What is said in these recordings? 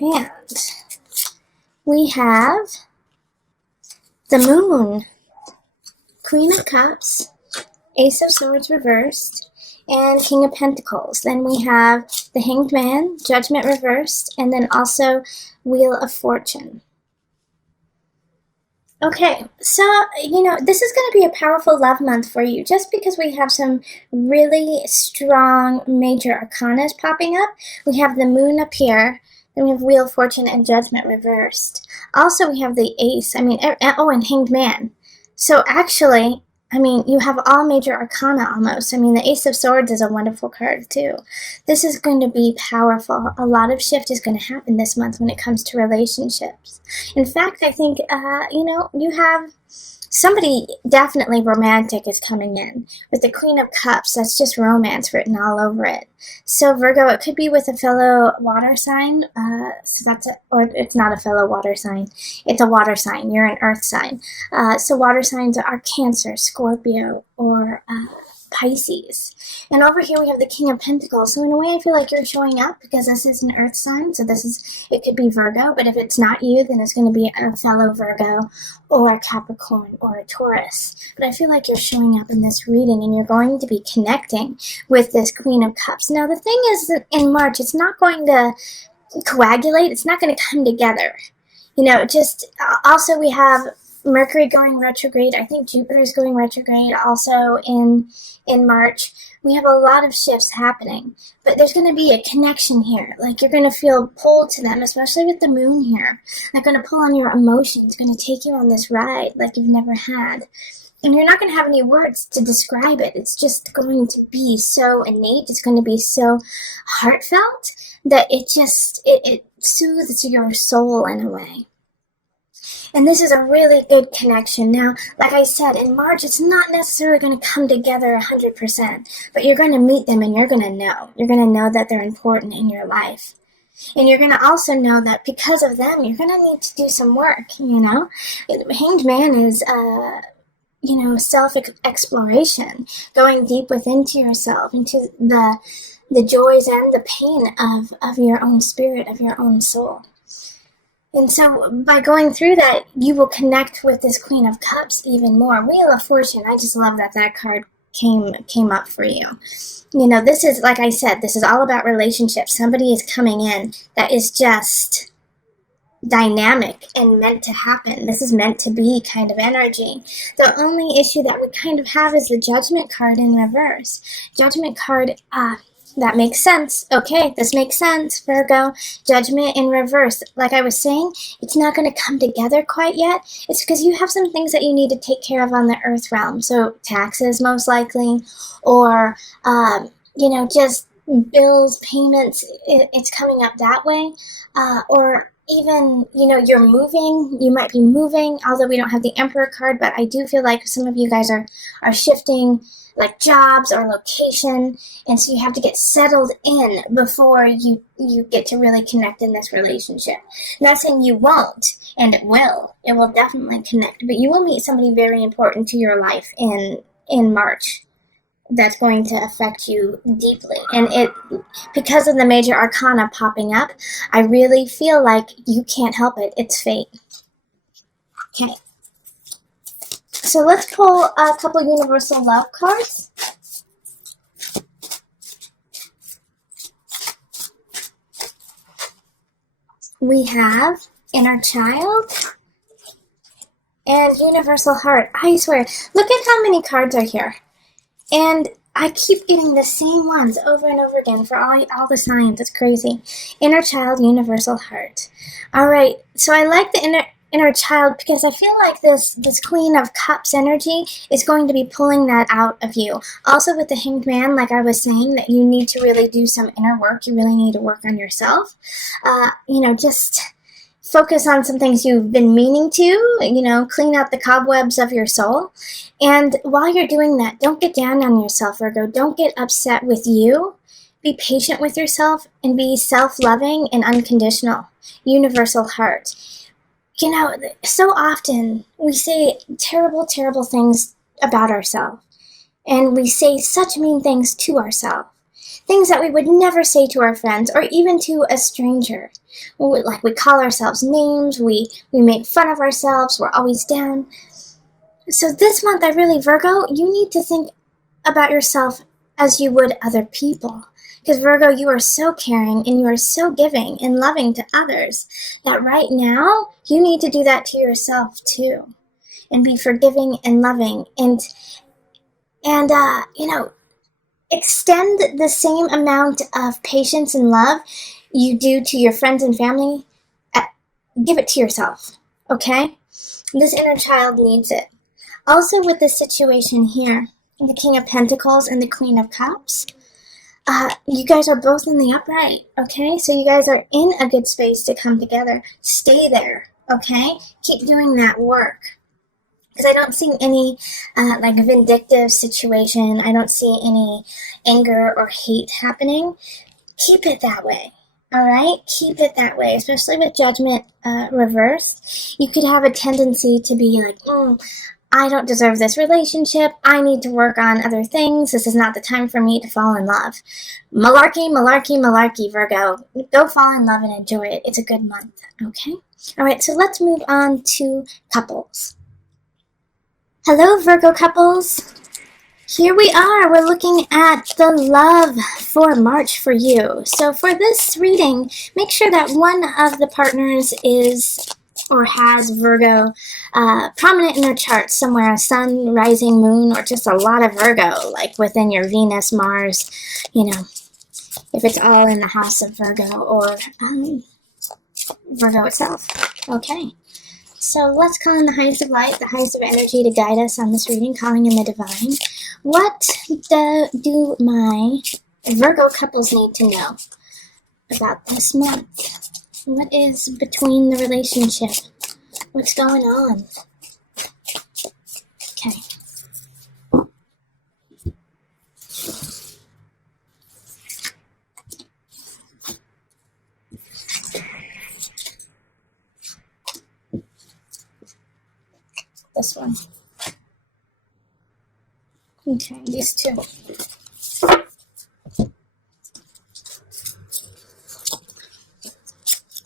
And we have the Moon, Queen of Cups, Ace of Swords reversed, and King of Pentacles. Then we have the Hanged Man, Judgment reversed, and then also Wheel of Fortune. Okay, so, this is going to be a powerful love month for you just because we have some really strong major arcanas popping up. We have the Moon up here, then we have Wheel of Fortune and Judgment reversed. Also, we have the Ace, and Hanged Man. So actually, you have all major arcana almost. The Ace of Swords is a wonderful card too. This is going to be powerful. A lot of shift is going to happen this month when it comes to relationships. In fact, I think, you have somebody definitely romantic is coming in. With the Queen of Cups, that's just romance written all over it. So Virgo, it could be with a fellow water sign. Or it's not a fellow water sign. It's a water sign. You're an earth sign. So water signs are Cancer, Scorpio, or Pisces. And over here we have the King of Pentacles. So in a way I feel like you're showing up because this is an earth sign. So it could be Virgo, but if it's not you, then it's going to be a fellow Virgo or a Capricorn or a Taurus. But I feel like you're showing up in this reading and you're going to be connecting with this Queen of Cups. Now the thing is that in March, it's not going to coagulate. It's not going to come together. Also we have Mercury going retrograde. I think Jupiter is going retrograde also in March. We have a lot of shifts happening, but there's going to be a connection here. Like you're going to feel pulled to them, especially with the Moon here. They're going to pull on your emotions, going to take you on this ride like you've never had. And you're not going to have any words to describe it. It's just going to be so innate. It's going to be so heartfelt that it soothes your soul in a way. And this is a really good connection. Now, like I said, in March, it's not necessarily going to come together 100%, but you're going to meet them and you're going to know. You're going to know that they're important in your life. And you're going to also know that because of them, you're going to need to do some work, Hanged Man is, self-exploration, going deep within to yourself, into the joys and the pain of your own spirit, of your own soul. And so by going through that, you will connect with this Queen of Cups even more. Wheel of Fortune, I just love that card came up for you. This is, like I said, this is all about relationships. Somebody is coming in that is just dynamic and meant to happen. This is meant to be kind of energy. The only issue that we kind of have is the Judgment card in reverse. Judgment card, that makes sense. Okay, this makes sense, Virgo. Judgment in reverse. Like I was saying, it's not going to come together quite yet. It's because you have some things that you need to take care of on the earth realm. So taxes, most likely, or, just bills, payments. It's coming up that way. Or even, you're moving. You might be moving, although we don't have the Emperor card, but I do feel like some of you guys are shifting like jobs or location, and so you have to get settled in before you get to really connect in this relationship. Not saying you won't, and it will definitely connect, but you will meet somebody very important to your life in March that's going to affect you deeply. And because of the major arcana popping up, I really feel like you can't help it. It's fate. Okay. So let's pull a couple universal love cards. We have Inner Child and Universal Heart. I swear, look at how many cards are here. And I keep getting the same ones over and over again for all the signs. It's crazy. Inner Child, Universal Heart. All right, so I like the Inner Child because I feel like this Queen of Cups energy is going to be pulling that out of you. Also with the Hanged Man, like I was saying, that you need to really do some inner work. You really need to work on yourself. Just focus on some things you've been meaning to, clean out the cobwebs of your soul. And while you're doing that, don't get down on yourself, Virgo. Don't get upset with you. Be patient with yourself and be self-loving and unconditional. Universal Heart. So often we say terrible, terrible things about ourselves. And we say such mean things to ourselves. Things that we would never say to our friends or even to a stranger. Like we call ourselves names, we make fun of ourselves, we're always down. So this month, Virgo, you need to think about yourself as you would other people. Because Virgo, you are so caring and you are so giving and loving to others that right now you need to do that to yourself too, and be forgiving and loving and extend the same amount of patience and love you do to your friends and family. Give it to yourself, okay? This inner child needs it. Also, with this situation here, the King of Pentacles and the Queen of Cups, you guys are both in the upright, okay? So you guys are in a good space to come together. Stay there, okay? Keep doing that work. Because I don't see any vindictive situation. I don't see any anger or hate happening. Keep it that way. All right? Keep it that way, especially with Judgment reversed. You could have a tendency to be like, I don't deserve this relationship. I need to work on other things. This is not the time for me to fall in love. Malarkey, malarkey, malarkey, Virgo. Go fall in love and enjoy it. It's a good month, okay? All right, so let's move on to couples. Hello, Virgo couples. Here we are. We're looking at the love for March for you. So for this reading, make sure that one of the partners is or has Virgo prominent in their chart somewhere, sun, rising, moon, or just a lot of Virgo, like within your Venus, Mars, if it's all in the house of Virgo or Virgo itself. Okay. So let's call in the highest of light, the highest of energy to guide us on this reading, calling in the divine. What do my Virgo couples need to know about this month? What is between the relationship? What's going on? Okay. This one. Okay, these two.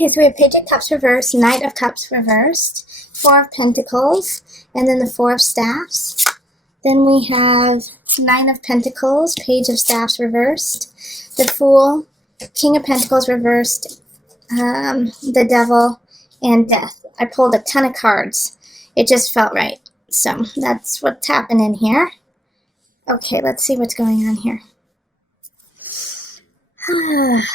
Okay, so we have Page of Cups reversed, Knight of Cups reversed, Four of Pentacles, and then the Four of Staffs. Then we have Nine of Pentacles, Page of Staffs reversed, the Fool, King of Pentacles reversed, the Devil, and Death. I pulled a ton of cards. It just felt right. So that's what's happening here. Okay, let's see what's going on here.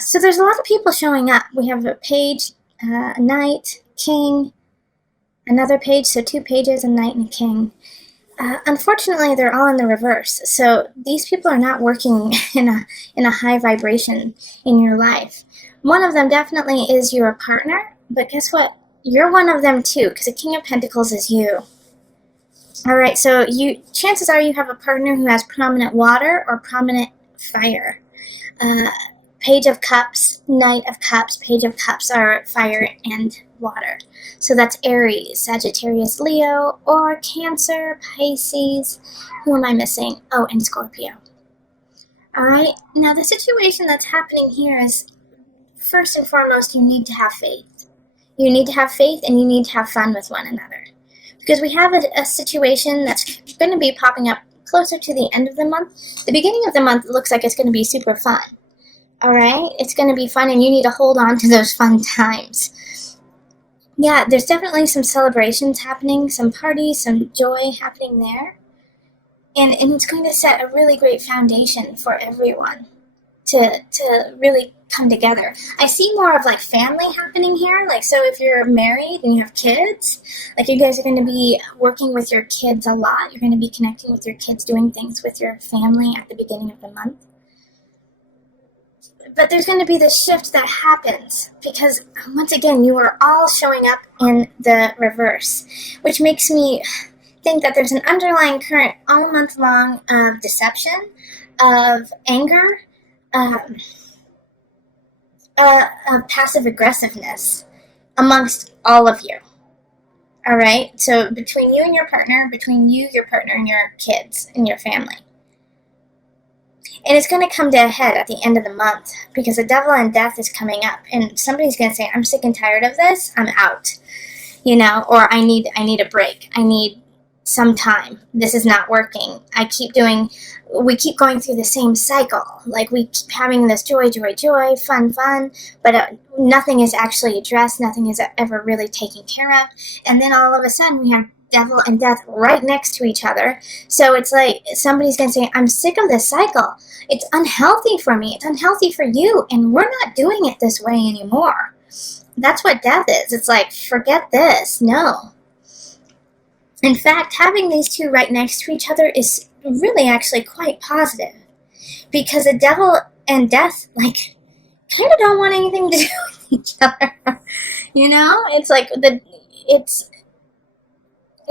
So there's a lot of people showing up. We have a page, a knight, king, another page, so two pages, a knight and a king. Unfortunately, they're all in the reverse. So these people are not working in a high vibration in your life. One of them definitely is your partner, but guess what? You're one of them too, because the King of Pentacles is you. All right, so chances are you have a partner who has prominent water or prominent fire. Page of Cups, Knight of Cups, Page of Cups are fire and water. So that's Aries, Sagittarius, Leo, or Cancer, Pisces. Who am I missing? Oh, and Scorpio. All right, now the situation that's happening here is, first and foremost, you need to have faith. You need to have faith and you need to have fun with one another. Because we have a situation that's going to be popping up closer to the end of the month. The beginning of the month looks like it's going to be super fun. All right? It's going to be fun, and you need to hold on to those fun times. Yeah, there's definitely some celebrations happening, some parties, some joy happening there. And it's going to set a really great foundation for everyone to really come together. I see more of like family happening here. Like, so if you're married and you have kids, like you guys are going to be working with your kids a lot. You're going to be connecting with your kids, doing things with your family at the beginning of the month. But there's going to be this shift that happens because, once again, you are all showing up in the reverse, which makes me think that there's an underlying current all month long of deception, of anger, of passive aggressiveness amongst all of you. All right? So between you and your partner, between you, your partner, and your kids and your family. And it's going to come to a head at the end of the month because the devil and death is coming up. And somebody's going to say, I'm sick and tired of this. I'm out. Or I need a break. I need some time. This is not working. We keep going through the same cycle. Like we keep having this joy, fun, but nothing is actually addressed. Nothing is ever really taken care of. And then all of a sudden we have devil and death right next to each other. So it's like somebody's going to say, I'm sick of this cycle. It's unhealthy for me. It's unhealthy for you. And we're not doing it this way anymore. That's what death is. It's like, forget this. No. In fact, having these two right next to each other is really actually quite positive. Because the devil and death, like, kind of don't want anything to do with each other. It's like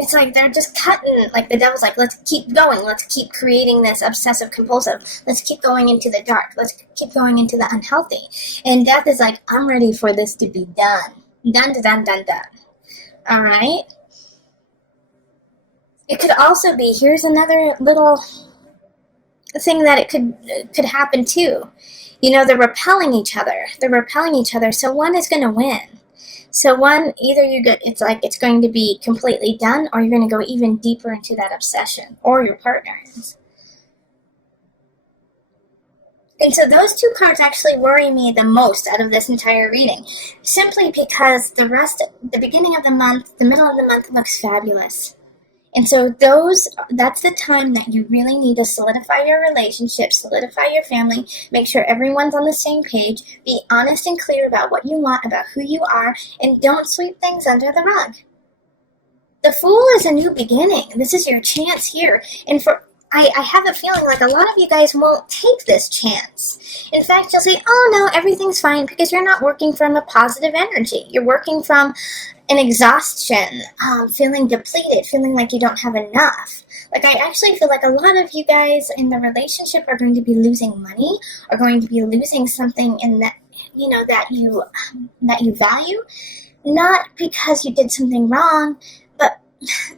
it's like they're just cutting. Like the devil's like, let's keep going. Let's keep creating this obsessive compulsive. Let's keep going into the dark. Let's keep going into the unhealthy. And death is like, I'm ready for this to be done. Done. All right? It could also be, here's another little thing that it could happen too. They're repelling each other. So one is going to win. So one, either it's going to be completely done, or you're going to go even deeper into that obsession, or your partner is. And so those two cards actually worry me the most out of this entire reading, simply because the beginning of the month, the middle of the month looks fabulous. And so that's the time that you really need to solidify your relationship, solidify your family, make sure everyone's on the same page, be honest and clear about what you want, about who you are, and don't sweep things under the rug. The Fool is a new beginning. This is your chance here. And I have a feeling like a lot of you guys won't take this chance. In fact, you'll say, oh no, everything's fine, because you're not working from a positive energy. You're working from an exhaustion, feeling depleted, feeling like you don't have enough. Like I actually feel like a lot of you guys in the relationship are going to be losing money, are going to be losing something in that, that you value, not because you did something wrong, but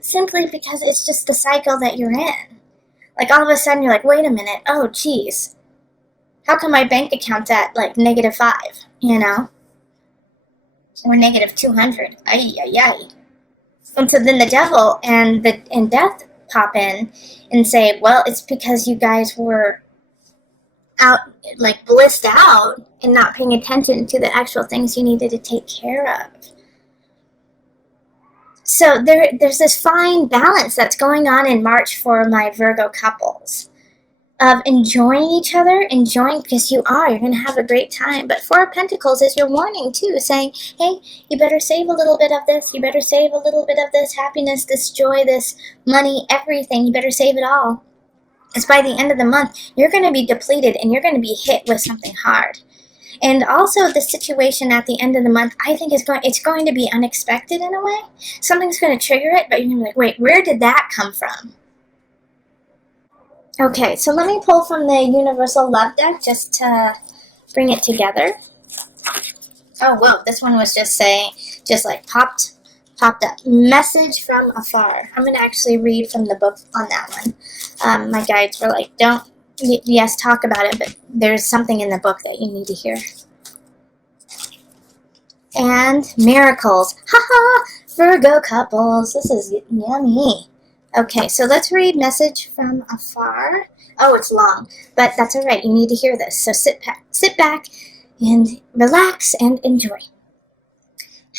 simply because it's just the cycle that you're in. Like all of a sudden you're like, wait a minute, oh geez, how come my bank account's at like -5, or -200? Ay. And so then the devil and death pop in and say, well, it's because you guys were out, like blissed out and not paying attention to the actual things you needed to take care of. So there's this fine balance that's going on in March for my Virgo couples of enjoying each other, because you're going to have a great time. But Four of Pentacles is your warning too, saying, hey, you better save a little bit of this, you better save a little bit of this happiness, this joy, this money, everything. You better save it all. Because by the end of the month, you're going to be depleted and you're going to be hit with something hard. And also the situation at the end of the month, I think it's going to be unexpected in a way. Something's going to trigger it, but you're going to be like, wait, where did that come from? Okay, so let me pull from the Universal Love deck just to bring it together. Oh, whoa, this one was just popped up. Message from afar. I'm going to actually read from the book on that one. My guides were like, yes, talk about it, but there's something in the book that you need to hear. And miracles. Haha, Virgo couples. This is yummy. Okay, so let's read Message from Afar. Oh, it's long, but that's all right. You need to hear this. So sit back and relax and enjoy.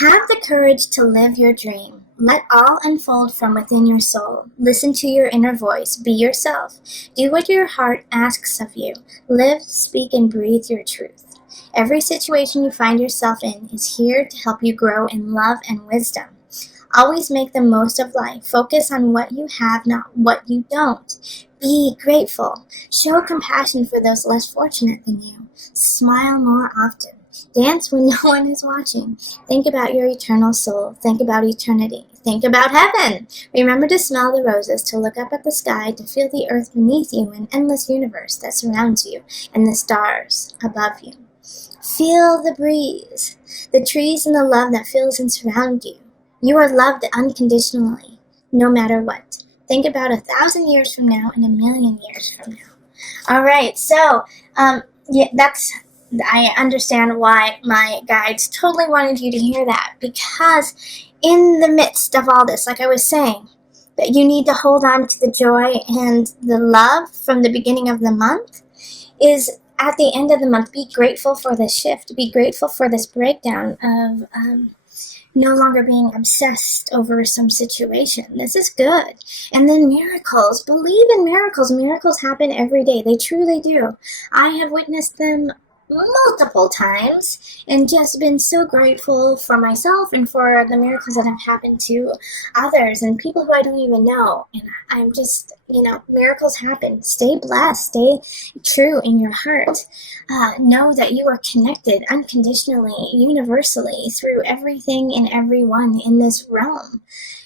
Have the courage to live your dream. Let all unfold from within your soul. Listen to your inner voice. Be yourself. Do what your heart asks of you. Live, speak, and breathe your truth. Every situation you find yourself in is here to help you grow in love and wisdom. Always make the most of life. Focus on what you have, not what you don't. Be grateful. Show compassion for those less fortunate than you. Smile more often. Dance when no one is watching. Think about your eternal soul. Think about eternity. Think about heaven. Remember to smell the roses, to look up at the sky, to feel the earth beneath you, an endless universe that surrounds you, and the stars above you. Feel the breeze, the trees, and the love that fills and surrounds you. You are loved unconditionally, no matter what. Think about 1,000 years from now and 1,000,000 years from now. All right, so yeah, I understand why my guides totally wanted you to hear that, because in the midst of all this, like I was saying, that you need to hold on to the joy and the love from the beginning of the month is at the end of the month. Be grateful for this shift. Be grateful for this breakdown of no longer being obsessed over some situation. This is good. And then miracles. Believe in miracles. Miracles happen every day. They truly do. I have witnessed them multiple times and just been so grateful for myself and for the miracles that have happened to others and people who I don't even know. And I'm just, miracles happen. Stay blessed. Stay true in your heart. Know that you are connected unconditionally, universally, through everything and everyone in this realm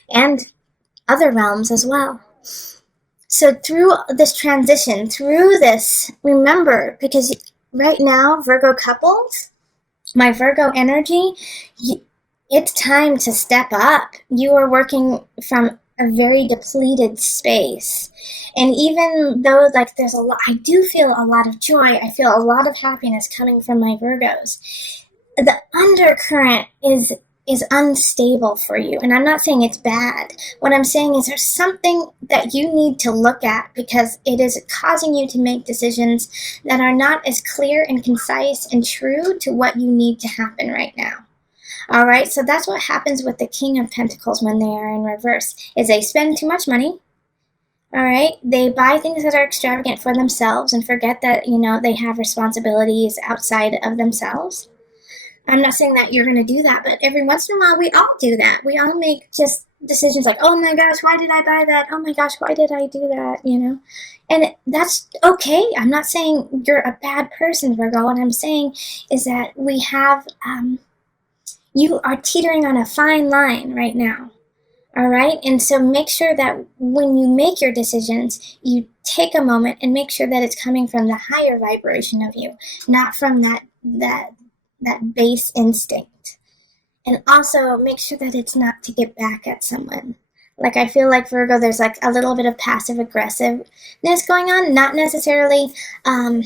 and other realms as well. So through this transition, through this, remember, because right now, Virgo couples, my Virgo energy, it's time to step up. You are working from a very depleted space. And even though there's a lot, I do feel a lot of joy. I feel a lot of happiness coming from my Virgos. The undercurrent is unstable for you. And I'm not saying it's bad. What I'm saying is there's something that you need to look at, because it is causing you to make decisions that are not as clear and concise and true to what you need to happen right now. All right, so that's what happens with the King of Pentacles when they are in reverse, is they spend too much money. All right, they buy things that are extravagant for themselves and forget that, they have responsibilities outside of themselves. I'm not saying that you're going to do that, but every once in a while we all do that. We all make just decisions like, oh my gosh, why did I buy that? Oh my gosh, why did I do that? And that's okay. I'm not saying you're a bad person, Virgo. What I'm saying is that we have, you are teetering on a fine line right now. All right. And so make sure that when you make your decisions, you take a moment and make sure that it's coming from the higher vibration of you, not from that base instinct. And also make sure that it's not to get back at someone. I feel like Virgo, there's a little bit of passive aggressiveness going on, not necessarily, I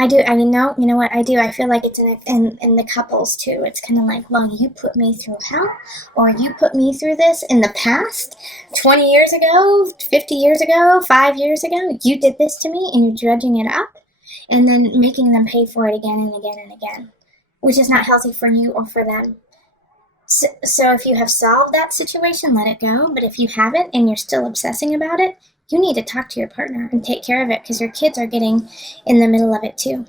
feel like it's in the couples too. It's kind of like, well, you put me through hell, or you put me through this in the past, 20 years ago, 50 years ago, 5 years ago, you did this to me, and you're dredging it up and then making them pay for it again and again and again, which is not healthy for you or for them. So if you have solved that situation, let it go. But if you haven't and you're still obsessing about it, you need to talk to your partner and take care of it, because your kids are getting in the middle of it too.